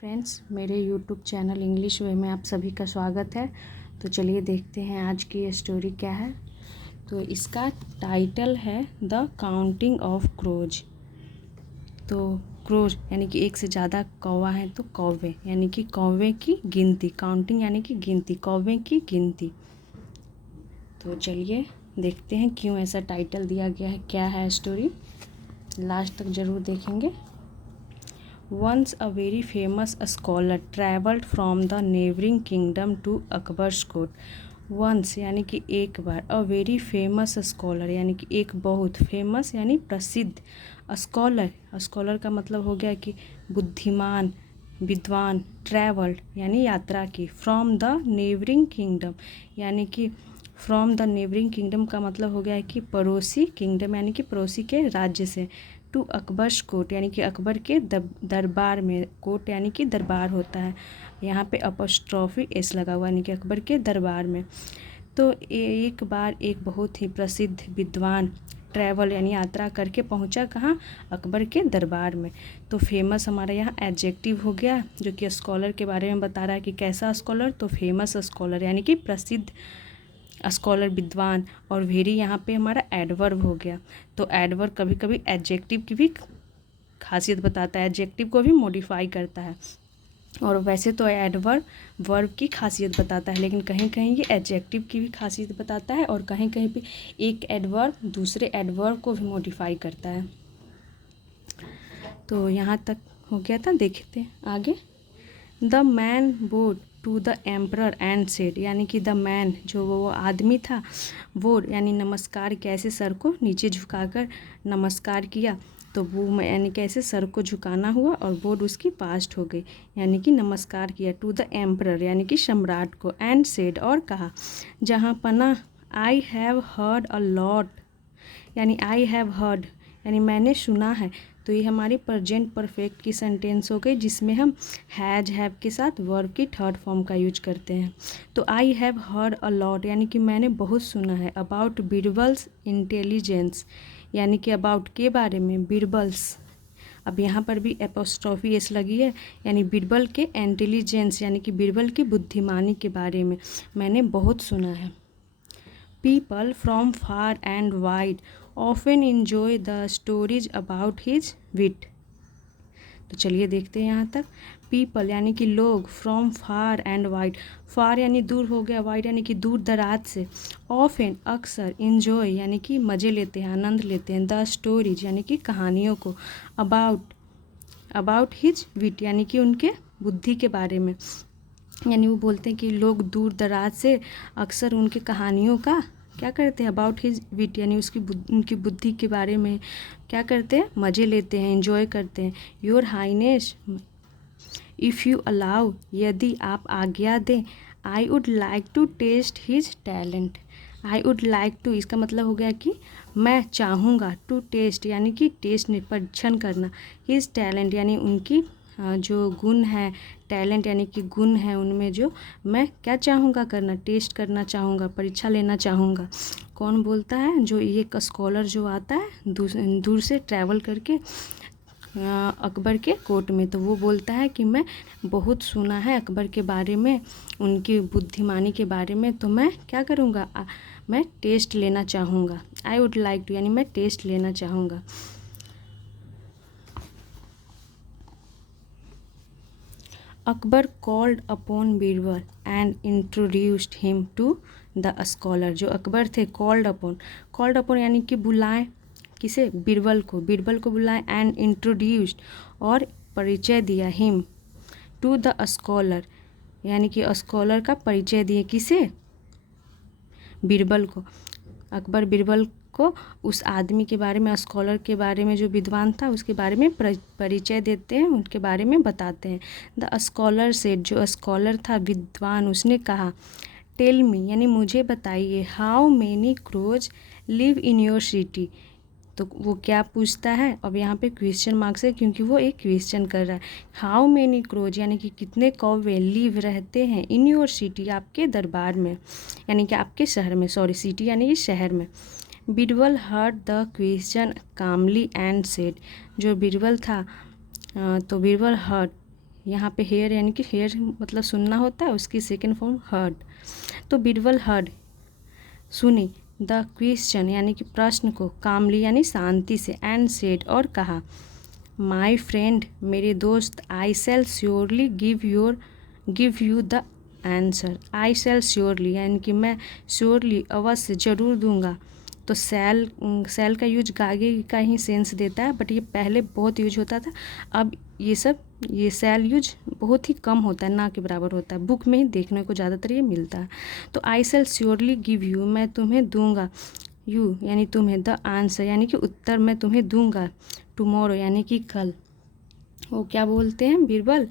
Friends, मेरे YouTube channel English वे में आप सभी का स्वागत है। तो चलिए देखते हैं आज की ये स्टोरी क्या है। तो इसका टाइटल है द काउंटिंग ऑफ क्रोज। तो क्रोज यानी कि एक से ज़्यादा कौवा है तो कौवे यानी कि कौवे की गिनती, काउंटिंग यानी कि गिनती, कौवे की गिनती। तो चलिए देखते हैं क्यों ऐसा टाइटल दिया गया है, क्या है स्टोरी, लास्ट तक ज़रूर देखेंगे। Once a very famous scholar travelled from the neighboring kingdom to Akbar's court. Once यानी कि एक बार, a very famous scholar यानी कि एक बहुत, famous यानी प्रसिद्ध, scholar, scholar का मतलब हो गया कि बुद्धिमान, विद्वान, travelled यानी यात्रा की, from the neighboring kingdom यानी कि फ्रॉम द नेबरिंग किंगडम का मतलब हो गया है कि पड़ोसी, किंगडम यानी कि पड़ोसी के राज्य से, टू अकबर्स कोर्ट यानी कि अकबर के दरबार में, कोर्ट यानी कि दरबार होता है, यहाँ पे अपॉस्ट्रोफी एस लगा हुआ यानी कि अकबर के दरबार में। तो एक बार एक बहुत ही प्रसिद्ध विद्वान ट्रैवल यानी यात्रा करके पहुँचा कहाँ, अकबर के दरबार में। तो फेमस हमारा यहाँ एडजेक्टिव हो गया जो कि स्कॉलर के बारे में बता रहा है कि कैसा स्कॉलर, तो फेमस स्कॉलर यानी कि प्रसिद्ध स्कॉलर, विद्वान, और वेरी यहाँ पे हमारा एडवर्ब हो गया। तो एडवर्ब कभी कभी एडजेक्टिव की भी खासियत बताता है, एडजेक्टिव को भी मॉडिफाई करता है। और वैसे तो एडवर्ब वर्ब की खासियत बताता है, लेकिन कहीं कहीं ये एडजेक्टिव की भी खासियत बताता है और कहीं कहीं पे एक एडवर्ब दूसरे एडवर्ब को भी मॉडिफाई करता है। तो यहाँ तक हो गया था, देखते हैं आगे। The man bowed to the emperor and said यानी कि द मैन जो वो आदमी था, वो यानी नमस्कार, कैसे सर को नीचे झुकाकर नमस्कार किया, तो वो यानी कैसे सर को झुकाना हुआ और बोर्ड उसकी पास्ट हो गई, यानी कि नमस्कार किया टू द एम्परर यानी कि सम्राट को, एंड सेड और कहा, जहाँ पना, I have heard a lot यानी आई हैव हर्ड यानी मैंने सुना है। तो ये हमारी प्रेजेंट परफेक्ट की सेंटेंस हो गई जिसमें हम हैज हैव के साथ वर्ब की थर्ड फॉर्म का यूज करते हैं। तो I have heard a lot यानी कि मैंने बहुत सुना है, अबाउट बीरबल्स इंटेलिजेंस यानी कि अबाउट के बारे में, बीरबल्स, अब यहाँ पर भी एपोस्ट्रोफी एस लगी है, यानी बीरबल के इंटेलिजेंस यानी कि बीरबल की बुद्धिमानी के बारे में मैंने बहुत सुना है। People from far and wide often enjoy the stories about his wit. तो चलिए देखते हैं यहाँ तक। पीपल यानी कि लोग, फ्रॉम फार एंड वाइड, फार यानी दूर हो गया, वाइड यानी कि दूर दराज से, ऑफन अक्सर, इंजॉय यानी कि मज़े लेते हैं, आनंद लेते हैं, द स्टोरीज यानी कि कहानियों को, अबाउट हिज विट यानी कि उनके बुद्धि के बारे में, यानी वो बोलते हैं कि लोग दूर दराज से अक्सर उनके कहानियों का क्या करते हैं, अबाउट हिज विट यानी उनकी बुद्धि के बारे में क्या करते हैं, मज़े लेते हैं, एंजॉय करते हैं। Your highness, if you allow, यदि आप आज्ञा दें, I would like to test his talent, I would like to इसका मतलब हो गया कि मैं चाहूँगा, टू टेस्ट यानी कि टेस्ट परीक्षण करना, हिज टैलेंट यानी उनकी जो गुण है, टैलेंट यानी कि गुण है उनमें, जो मैं क्या चाहूँगा करना, टेस्ट करना चाहूँगा, परीक्षा लेना चाहूँगा। कौन बोलता है, जो ये एक स्कॉलर जो आता है दूर से ट्रैवल करके अकबर के कोर्ट में, तो वो बोलता है कि मैं बहुत सुना है अकबर के बारे में, उनकी बुद्धिमानी के बारे में, तो मैं क्या करूँगा, मैं टेस्ट लेना चाहूँगा। आई वुड लाइक टू यानी मैं टेस्ट लेना चाहूँगा। Akbar called upon Birbal and introduced him to the scholar, जो अकबर थे, कॉल्ड अपॉन यानी कि बुलाएं, किसे, बीरबल को बुलाएं, एंड इंट्रोड्यूस्ड और परिचय दिया, हिम टू द स्कॉलर यानी कि स्कॉलर का परिचय दिए, किसे, बीरबल को। अकबर बीरबल को उस आदमी के बारे में, स्कॉलर के बारे में, जो विद्वान था उसके बारे में परिचय देते हैं, उनके बारे में बताते हैं। द स्कॉलर से, जो स्कॉलर था, विद्वान, उसने कहा, टेल मी यानी मुझे बताइए, how many crows live in your city, तो वो क्या पूछता है, अब यहाँ पे क्वेश्चन मार्क्स है क्योंकि वो एक क्वेश्चन कर रहा है। हाउ मेनी क्रोज यानी कि कितने कौवे, लिव रहते हैं, इन योर सिटी आपके दरबार में यानी कि आपके शहर में, सॉरी सिटी यानी कि शहर में। Birbal heard the question calmly and said, जो बीरबल था तो बीरबल हर्ड यहाँ पे हेयर यानी कि हेयर मतलब सुनना होता है, उसकी सेकेंड फॉर्म हर्ड। तो बीरबल हर्ड सुनी द क्वेश्चन यानी कि प्रश्न को कामली यानी शांति से एंड सेड और कहा, माई फ्रेंड मेरे दोस्त, I shall surely give you the answer. I shall surely यानी कि मैं श्योरली अवश्य ज़रूर दूंगा। तो शैल का यूज आगे का ही सेंस देता है, बट ये पहले बहुत यूज होता था। अब ये शैल यूज बहुत ही कम होता है, ना के बराबर होता है। बुक में ही देखने को ज़्यादातर ये मिलता है। तो आई शैल श्योरली गिव यू, मैं तुम्हें दूंगा, यू यानी तुम्हें, द आंसर यानी कि उत्तर मैं तुम्हें दूंगा, टुमारो यानी कि कल। वो क्या बोलते हैं बीरबल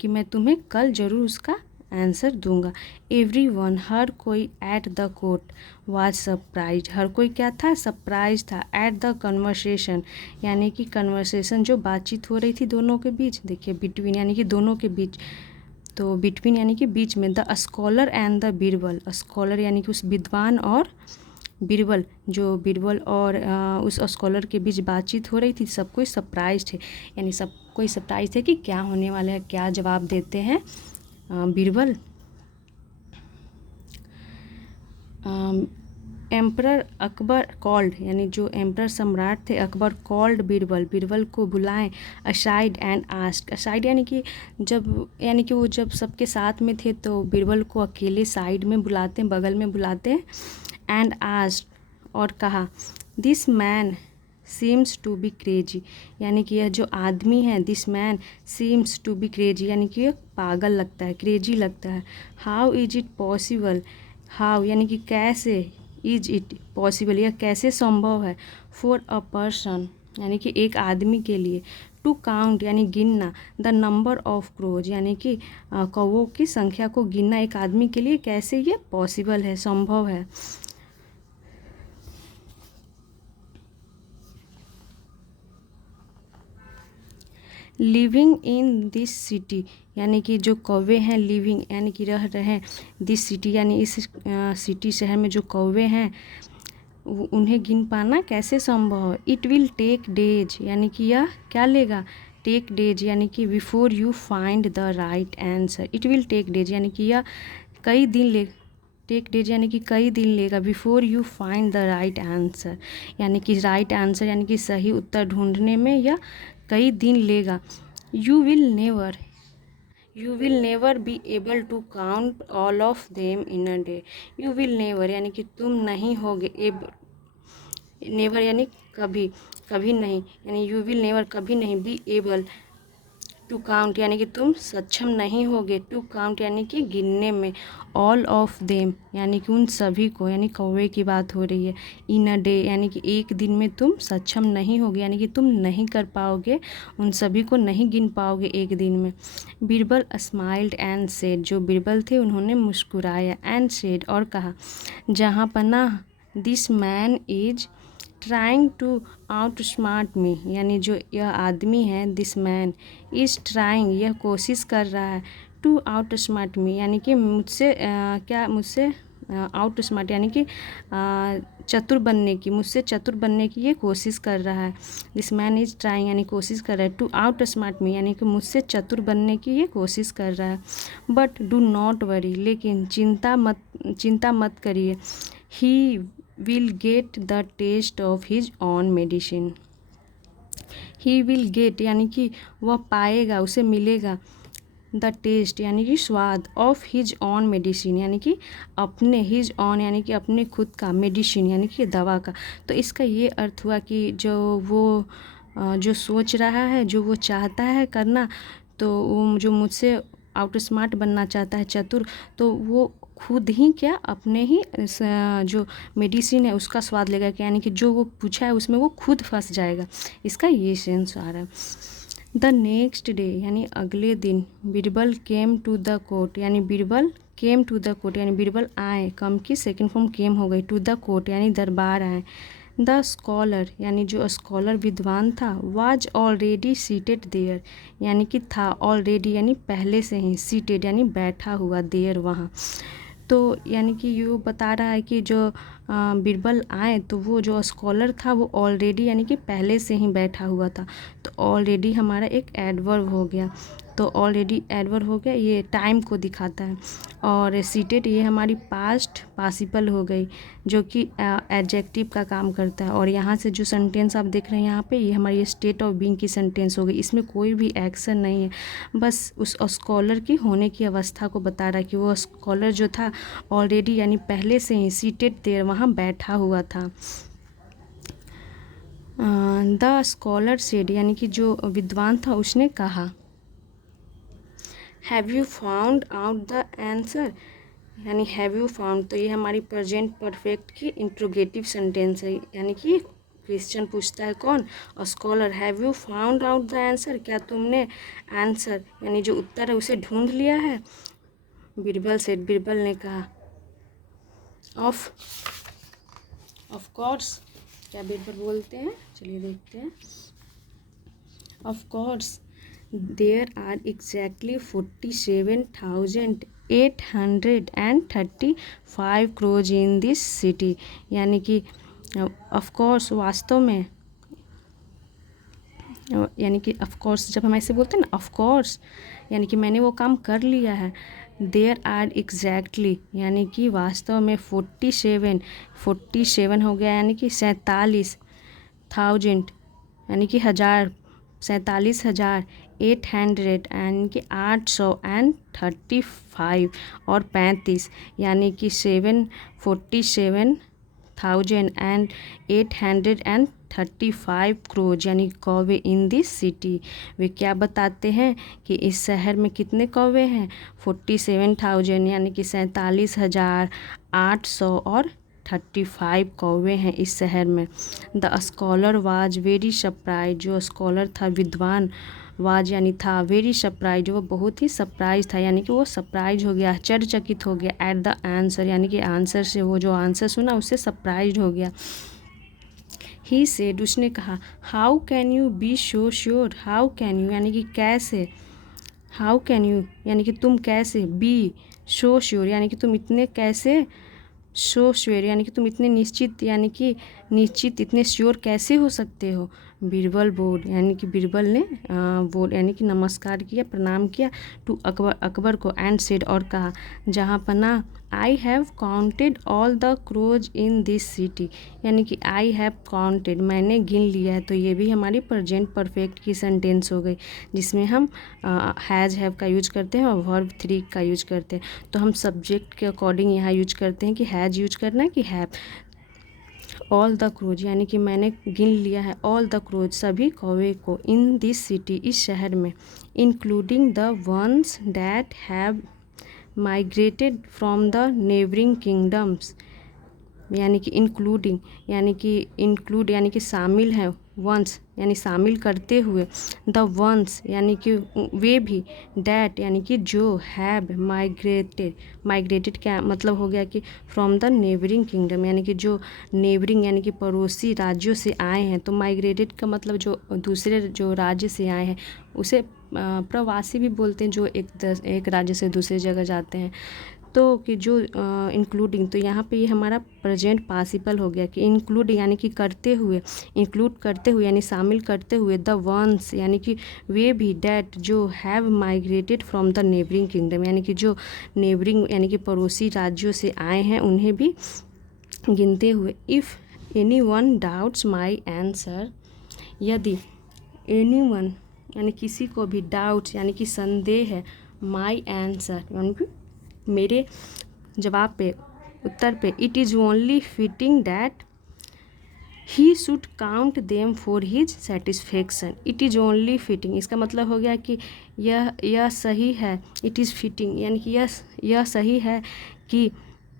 कि मैं तुम्हें कल ज़रूर उसका आंसर दूंगा। एवरीवन हर कोई at the court was surprise, हर कोई क्या था, सरप्राइज था। एट द कन्वर्सेशन यानी कि कन्वर्सेशन जो बातचीत हो रही थी दोनों के बीच, देखिए बिटवीन यानी कि दोनों के बीच, तो बिटवीन यानी कि बीच में। The scholar and the Birbal, scholar यानी कि उस विद्वान और बीरबल, जो बीरबल और उस स्कॉलर के बीच बातचीत हो रही थी, सब कोई सरप्राइज थे यानी सब कोई सरप्राइज थे कि क्या होने वाला है, क्या जवाब देते हैं बीरबल। एम्परर अकबर कॉल्ड यानी जो एम्परर सम्राट थे अकबर कॉल्ड बीरबल को बुलाएं असाइड एंड आस्क्ड। असाइड यानी कि वो जब सबके साथ में थे तो बीरबल को अकेले साइड में बुलाते हैं, बगल में बुलाते हैं। एंड आस्क्ड और कहा, this man seems to be crazy यानी कि यह जो आदमी है, this man seems to be crazy यानी कि यह पागल लगता है, क्रेजी लगता है। How is it possible, how यानी कि कैसे, इज इट पॉसिबल यह कैसे संभव है, फॉर अ पर्सन यानी कि एक आदमी के लिए, टू काउंट यानी गिनना, द नंबर ऑफ क्रोज यानी कि कौवों की संख्या को गिनना एक आदमी के लिए कैसे ये पॉसिबल है, संभव है। लिविंग इन दिस सिटी यानी कि जो कौवे हैं, लिविंग यानी कि रह रहे हैं, दिस सिटी यानी इस सिटी शहर में जो कौवे हैं उन्हें गिन पाना कैसे संभव है। इट विल टेक डेज यानी कि यह क्या लेगा, टेक डेज यानी कि before you find the right answer. It will take days यानी कि यह कई दिन ले, टेक डेज यानी कि कई दिन लेगा, before you find the right answer यानी कि राइट आंसर यानी कि सही उत्तर ढूंढने में यह कई दिन लेगा। You will never be able to count all of them in a day. You will never यानी कि तुम नहीं होगे, नेवर यानी कभी, कभी नहीं, यानी यू विल नेवर कभी नहीं, बी एबल टू काउंट यानी कि तुम सक्षम नहीं होगे, टू काउंट यानी कि गिनने में, ऑल ऑफ देम यानी कि उन सभी को, यानी कौवे की बात हो रही है। इन अ डे यानी कि एक दिन में तुम सक्षम नहीं होगे यानी कि तुम नहीं कर पाओगे, उन सभी को नहीं गिन पाओगे एक दिन में। बीरबल स्माइल्ड एंड सेड, जो बीरबल थे उन्होंने मुस्कुराया, एंड सेड और कहा, जहाँ पनाह this man is trying to outsmart me यानी जो यह आदमी है, दिस मैन इज़ ट्राइंग यह कोशिश कर रहा है, टू आउट स्मार्ट मी यानी कि मुझसे आउट स्मार्ट यानी कि चतुर बनने की, मुझसे चतुर बनने की ये कोशिश कर रहा है। दिस मैन इज़ ट्राइंग यानी कोशिश कर रहा है, टू आउट स्मार्ट मी यानी कि मुझसे चतुर बनने की ये कोशिश कर रहा है। बट डू नॉट वरी लेकिन चिंता मत करिए, ही will get the taste of his own medicine। he will get यानी कि वह पाएगा, उसे मिलेगा, द टेस्ट यानी कि स्वाद, ऑफ हिज ऑन मेडिसिन यानी कि अपने, हिज ऑन यानी कि अपने खुद का, मेडिसिन यानी कि दवा का। तो इसका ये अर्थ हुआ कि जो सोच रहा है, जो वो चाहता है करना, तो वो जो मुझसे आउट स्मार्ट बनना चाहता है, चतुर, तो वो खुद ही क्या अपने ही जो मेडिसिन है उसका स्वाद लेगा, कि यानी कि जो वो पूछा है उसमें वो खुद फंस जाएगा। इसका ये सेंस आ रहा है। द नेक्स्ट डे यानी अगले दिन, Birbal came to the court यानी Birbal came to the court यानी बीरबल आए, कम की सेकेंड फॉर्म केम हो गई, टू द कोर्ट यानी दरबार आए। द स्कॉलर यानी जो स्कॉलर विद्वान था, वाज ऑलरेडी सीटेड देयर यानी कि था, ऑलरेडी यानी पहले से ही, सीटेड यानी बैठा हुआ, देयर वहाँ। तो यानी कि ये बता रहा है कि जो बीरबल आए तो वो जो स्कॉलर था वो ऑलरेडी यानी कि पहले से ही बैठा हुआ था। तो ऑलरेडी हमारा एक एडवर्ब हो गया। तो ऑलरेडी एडवर्ब हो गया, ये टाइम को दिखाता है। और सीटेड ये हमारी पास्ट पार्टिसिपल हो गई जो कि एडजेक्टिव का काम करता है। और यहाँ से जो सेंटेंस आप देख रहे हैं यहाँ पे, ये हमारी स्टेट ऑफ बीइंग की सेंटेंस हो गई। इसमें कोई भी एक्शन नहीं है, बस उस स्कॉलर की होने की अवस्था को बता रहा है कि वो स्कॉलर जो था ऑलरेडी यानी पहले से ही सीटेड देर वहाँ बैठा हुआ था। द स्कॉलर सेड यानी कि जो विद्वान था उसने कहा। Have you found out the answer यानी हैव यू फाउंड, तो ये हमारी प्रेजेंट परफेक्ट की इंट्रोगेटिव सेंटेंस है, यानी कि क्वेश्चन पूछता है कौन, scholar. Have you found out the answer, क्या तुमने आंसर यानी जो उत्तर है उसे ढूंढ लिया है। बीरबल सेड, बीरबल ने कहा। ऑफ कोर्स, क्या बीरबल बोलते हैं, चलिए देखते हैं। Of course there are exactly 47,835 crores in this city, यानी कि ऑफ कोर्स वास्तव में, यानी कि ऑफ कोर्स जब हम ऐसे बोलते हैं ना ऑफ कोर्स, यानी कि मैंने वो काम कर लिया है। देयर आर एग्जैक्टली यानी कि वास्तव में 47 हो गया, यानी कि 47,000 यानी कि 47,000 800 यानी कि 835 और 35 यानी कि 47,835 crores यानी कौवे इन दिस सिटी। वे क्या बताते हैं कि इस शहर में कितने कौवे हैं, 47,000 यानी कि 47,800 और 35 कौवे हैं इस शहर में। The scholar was very surprise, जो स्कॉलर था विद्वान, वाज यानी था, वेरी सरप्राइज वो बहुत ही सरप्राइज था, यानी कि वो सरप्राइज हो गया, आश्चर्यचकित हो गया। एट द आंसर यानी कि आंसर से, वो जो आंसर सुना उससे सरप्राइज हो गया। ही सेड उसने कहा। How can you be so sure, how can you यानी कि कैसे, हाउ कैन यू यानी कि तुम कैसे, बी सो श्योर यानी कि तुम इतने कैसे, सो श्योर यानी कि तुम इतने निश्चित, यानी कि निश्चित इतने श्योर कैसे हो सकते हो। बीरबल बोर्ड यानी कि बीरबल ने बोर्ड यानी कि नमस्कार किया, प्रणाम किया टू अकबर, अकबर को, एंड सेड और कहा, जहाँ पना I have counted all the crows in this city, यानी कि आई हैव काउंटेड मैंने गिन लिया है। तो ये भी हमारी प्रेजेंट परफेक्ट की सेंटेंस हो गई, जिसमें हम हैज़ हैव का यूज करते हैं और वर्ब 3 का यूज करते हैं। तो हम सब्जेक्ट के अकॉर्डिंग यहाँ यूज करते हैं कि हैज़ यूज करना है कि हैव। ऑल द क्रोज यानी कि मैंने गिन लिया है, ऑल द क्रोज सभी कौवे को, इन दिस सिटी इस शहर में, including the ones that have migrated from the neighbouring kingdoms, यानी कि इंक्लूडिंग यानी कि इंक्लूड यानी कि शामिल है, वंस यानी शामिल करते हुए, द वंस यानी कि वे भी, डैट यानी कि जो, हैव माइग्रेटेड, माइग्रेटेड क्या मतलब हो गया कि फ्रॉम द नेबरिंग किंगडम यानी कि जो नेबरिंग यानी कि पड़ोसी राज्यों से आए हैं। तो माइग्रेटेड का मतलब जो दूसरे जो राज्य से आए हैं उसे प्रवासी भी बोलते हैं, जो एक राज्य से दूसरी जगह जाते हैं। तो कि जो इंक्लूडिंग, तो यहाँ पे ये हमारा प्रेजेंट पार्टिसिपल हो गया कि इंक्लूड यानी कि करते हुए, इंक्लूड करते हुए यानी शामिल करते हुए, द वंस यानी कि वे भी, डैट जो, have migrated from the neighbouring kingdom यानी कि जो नेबरिंग यानी कि पड़ोसी राज्यों से आए हैं उन्हें भी गिनते हुए। If any one doubts my answer, यदि एनी वन यानी किसी को भी, डाउट्स यानी कि संदेह है, माई आंसर यानी कि मेरे जवाब पे, उत्तर पे, it is only fitting that he should count them for his satisfaction. It is only fitting इसका मतलब हो गया कि यह सही है, इट इज़ फिटिंग यानी कि यह सही है कि,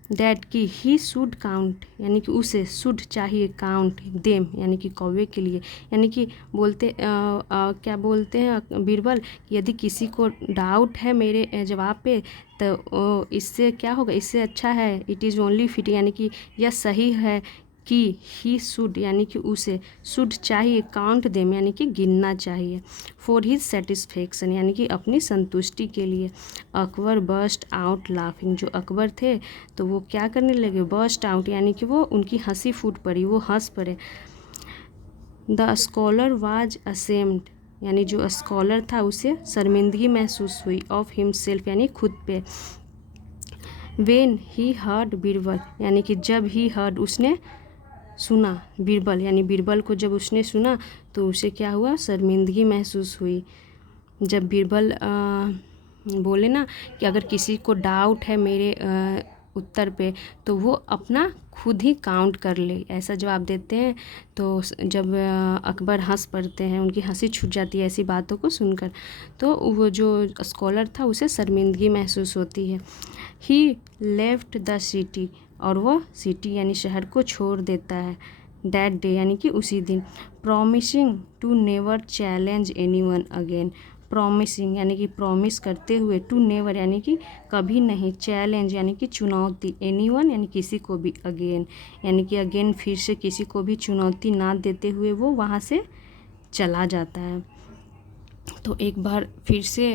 दैट कि ही शुड काउंट यानी कि उसे, शुड चाहिए, काउंट देम यानी कि कौवे के लिए, यानी कि बोलते क्या बोलते हैं बीरबल, यदि किसी को डाउट है मेरे जवाब पे तो इससे क्या होगा, इससे अच्छा है, इट इज़ ओनली फिट यानी कि यह सही है कि, ही शुड यानी कि उसे, शुड चाहिए, काउंट देम यानी कि गिनना चाहिए, फॉर हिज सेटिस्फेक्शन यानी कि अपनी संतुष्टि के लिए। अकबर बर्स्ट आउट लाफिंग, जो अकबर थे तो वो क्या करने लगे, बर्स्ट आउट यानी कि वो, उनकी हंसी फूट पड़ी, वो हंस पड़े। द स्कॉलर वाज असेम्ड, यानी जो स्कॉलर था उसे शर्मिंदगी महसूस हुई ऑफ हिमसेल्फ यानी खुद पे। व्हेन ही हर्ड बीरबल यानी कि जब ही हर्ड उसने सुना, बीरबल यानी बीरबल को जब उसने सुना तो उसे क्या हुआ, शर्मिंदगी महसूस हुई। जब बीरबल बोले ना कि अगर किसी को डाउट है मेरे उत्तर पे तो वो अपना खुद ही काउंट कर ले, ऐसा जवाब देते हैं। तो जब अकबर हंस पड़ते हैं, उनकी हंसी छूट जाती है ऐसी बातों को सुनकर, तो वो जो स्कॉलर था उसे शर्मिंदगी महसूस होती है। ही लेफ्ट द सिटी और वो सिटी यानी शहर को छोड़ देता है। दैट डे यानी कि उसी दिन। Promising to never challenge anyone again. Promising यानी कि प्रॉमिस करते हुए, टू नेवर यानी कि कभी नहीं, चैलेंज यानी कि चुनौती, एनीवन यानी किसी को भी, अगेन यानी कि अगेन फिर से किसी को भी चुनौती ना देते हुए वो वहाँ से चला जाता है। तो एक बार फिर से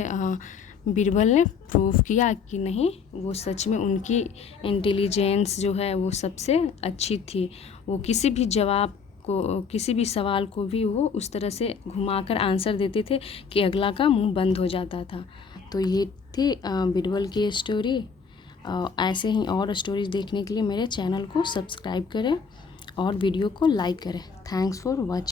बीरबल ने प्रूव किया कि नहीं, वो सच में उनकी इंटेलिजेंस जो है वो सबसे अच्छी थी। वो किसी भी जवाब को, किसी भी सवाल को भी वो उस तरह से घुमाकर आंसर देते थे कि अगला का मुंह बंद हो जाता था। तो ये थी बीरबल की स्टोरी। ऐसे ही और स्टोरीज देखने के लिए मेरे चैनल को सब्सक्राइब करें और वीडियो को लाइक करें। Thanks for watching.